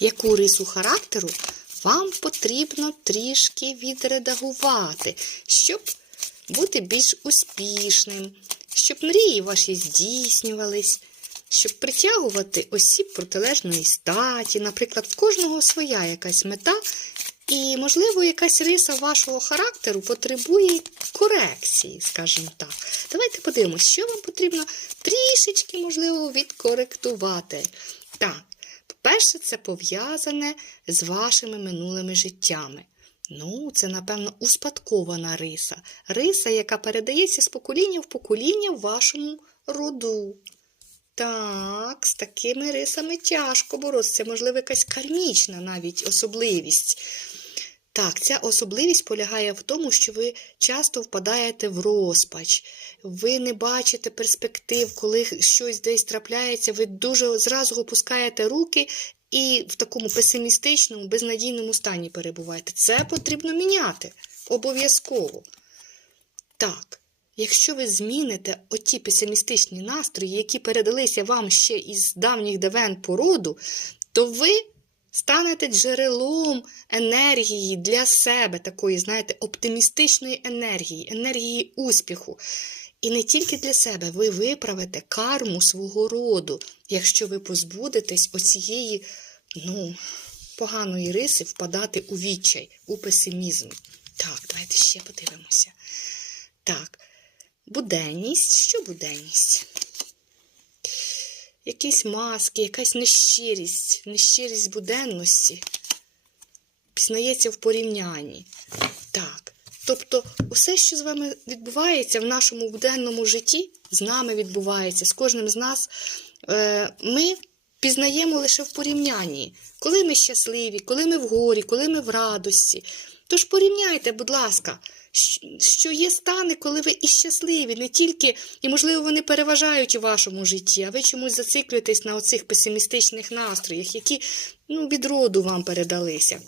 яку рису характеру вам потрібно трішки відредагувати, щоб бути більш успішним, щоб мрії ваші здійснювались, щоб притягувати осіб протилежної статі. Наприклад, в кожного своя якась мета, і, можливо, якась риса вашого характеру потребує корекції, скажімо так. Давайте подивимось, що вам потрібно трішечки, можливо, відкоректувати. Так, по-перше, це пов'язане з вашими минулими життями. Ну, це, напевно, успадкована риса. Риса, яка передається з покоління в покоління в вашому роду. Так, з такими рисами тяжко боротися. Можливо, якась кармічна навіть особливість. Так, ця особливість полягає в тому, що ви часто впадаєте в розпач, ви не бачите перспектив, коли щось десь трапляється, ви дуже зразу опускаєте руки і в такому песимістичному, безнадійному стані перебуваєте. Це потрібно міняти обов'язково. Так, якщо ви зміните оті песимістичні настрої, які передалися вам ще із давніх давен породу, то ви станете джерелом енергії для себе, такої, знаєте, оптимістичної енергії, енергії успіху. І не тільки для себе, ви виправите карму свого роду, якщо ви позбудетесь оцієї, ну, поганої риси впадати у відчай, у песимізм. Так, давайте ще подивимося. Так, буденність. Що буденність? Якісь маски, якась нещирість, нещирість буденності пізнається в порівнянні. Так. Тобто, усе, що з вами відбувається в нашому буденному житті, з нами відбувається, з кожним з нас, е, ми пізнаємо лише в порівнянні, коли ми щасливі, коли ми в горі, коли ми в радості. Тож порівняйте, будь ласка, що є стани, коли ви і щасливі, не тільки, і, можливо, вони переважають у вашому житті, а ви чомусь зациклюєтесь на оцих песимістичних настроях, які ну, від роду вам передалися.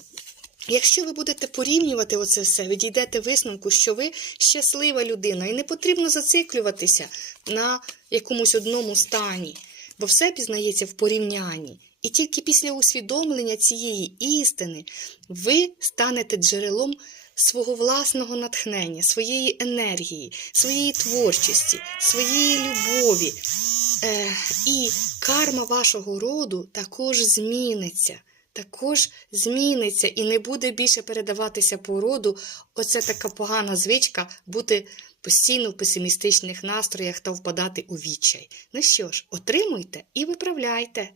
Якщо ви будете порівнювати оце все, ви дійдете висновку, що ви щаслива людина, і не потрібно зациклюватися на якомусь одному стані, бо все пізнається в порівнянні. І тільки після усвідомлення цієї істини ви станете джерелом свого власного натхнення, своєї енергії, своєї творчості, своєї любові. Е, і карма вашого роду також зміниться також зміниться і не буде більше передаватися по роду. Оце така погана звичка бути постійно в песимістичних настроях та впадати у відчай. Ну що ж, отримуйте і виправляйте.